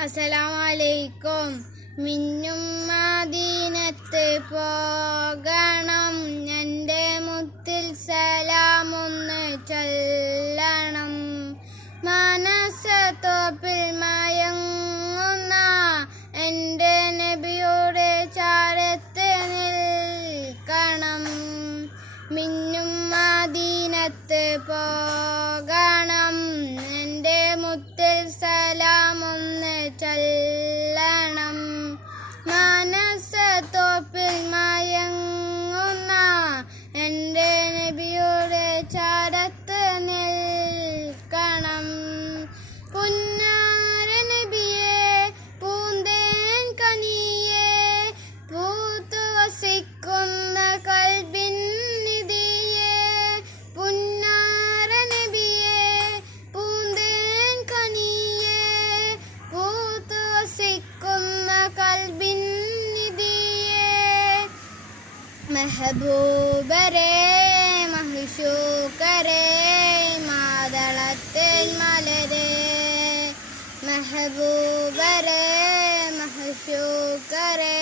അസ്സലാമലൈക്കും. മിന്നും മദീനത്ത് പോകണം, എൻ്റെ മുത്തിൽ സലാമൊന്ന് ചൊല്ലണം. മനസ്സത്തോപ്പിൽ മയങ്ങുന്ന എൻ്റെ നബിയുടെ ചാരത്ത് നിൽക്കണം. മിന്നും മദീനത്ത് പോകണം, എൻ്റെ മുത്തിൽ സലാമൊന്ന് ചൊല്ലണം. മനസ്സത്തോപ്പിൽ മയങ്ങുന്ന എൻ്റെ നബിയുടെ ചാരത്ത് നിൽക്കണം. പുന്നാര നബിയെ, പൂന്തേൻ കനിയെ, പൂത്തു വസിക്കുന്ന കൽബിൻ നിധിയെ. പുന്നാര നബിയെ, പൂന്തേൻ കനിയെ, പൂത്തു വസിക്കുന്ന കൽബിൻ നിധിയെ. മെഹബൂബരേ, മഹിഷൂക്കരേ, മാതളത്തേൻ മലരേ. മെഹബൂബരേ, മഹിഷൂക്കരേ,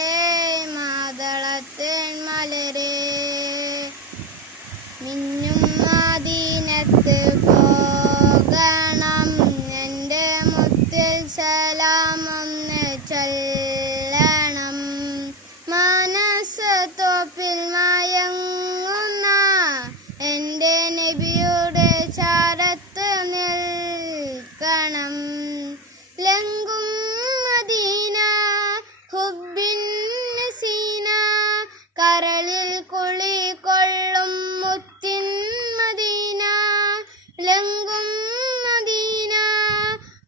മാതളത്തേൻ മലരേ. മിന്നും മദീനത്ത് പോകണം, എൻ്റെ മുത്തിൽ സലാമൊന്ന് ചൊല്ലണം. മനസ്സത്തോപ്പിൽ മയങ്ങുന്ന എൻ്റെ നബിയുടെ ചാരത്ത് നിൽക്കണം. ലങ്കും മദീന ഹുബ്ബിൻ നസീന, കരളിൽ കുളികൊള്ളും മുത്തിൻ മദീന. ലങ്കും മദീന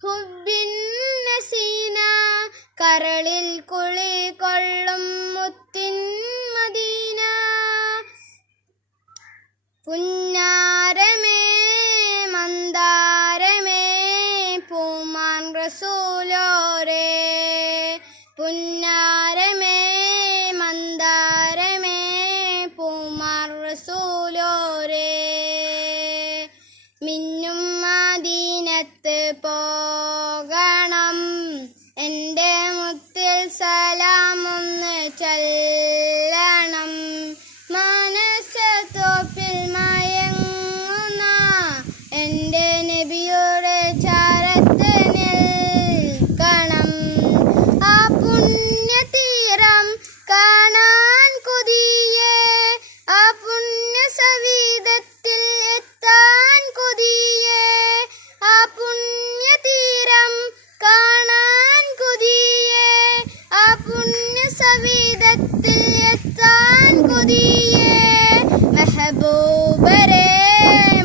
ഹുബ്ബിൻ നസീന, കരളിൽ കുളികൊള്ളും മുത്തിൻ മദീന. പുന്നാരമേ, മന്ദാരമേ, പൂമാൻ റസൂലോരേ. പുന്നാരമേ, മന്ദാരമേ, പൂമാൻ റസൂലോരേ. മിന്നും മദീനത്ത് പോകണം, എൻ്റെ മുത്തിൽ സലാമൊന്ന് ചൊല്ലണം. മനസ്സത്തോപ്പിൽ മയങ്ങുന്ന എൻ്റെ നബിയുടെ ചാരത്ത് നിൽക്കണം. ആ പുണ്യതീരം കാണാൻ കൊതിയേ, ആ പുണ്യ സവിധത്തിൽ എത്താൻ കൊതിയേ. ആ പുണ്യതീരം കാണാൻ കൊതിയേ, ആ പുണ്യ സവിധത്തിൽ എത്താൻ കൊതിയേ. മെഹബൂബരേ,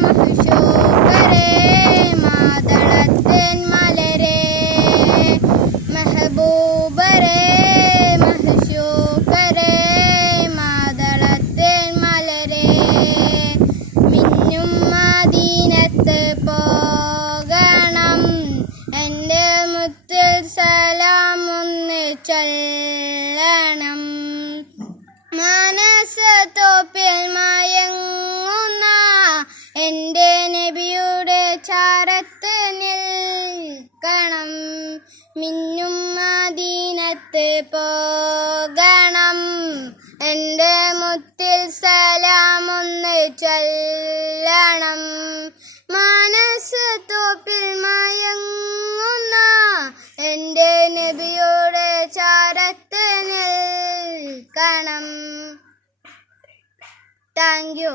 മഹിഷൂക്കരേ, മാതളത്തേൻ മലരേ. മെഹബൂബരേ, മഹിഷൂക്കരേ, മാതളത്തേൻ മലരേ. മിന്നും മദീനത്ത് പോകണം, എൻ്റെ മുത്തിൽ സലാമൊന്ന് ചൊല്ലണം. മനസ്സത്തോപ്പിൽ മയങ്ങുന്ന എൻ്റെ നബിയുടെ ചാരത്ത് നിൽക്കണം. മിന്നും മദീനത്ത് പോകണം, എൻ്റെ മുത്തിൽ സലാമൊന്ന് ചൊല്ലണം. മനസ്സത്തോപ്പിൽ മയങ്ങുന്ന എൻ്റെ നബിയുടെ ചാരത്ത് നിൽക്കണം. Thank you.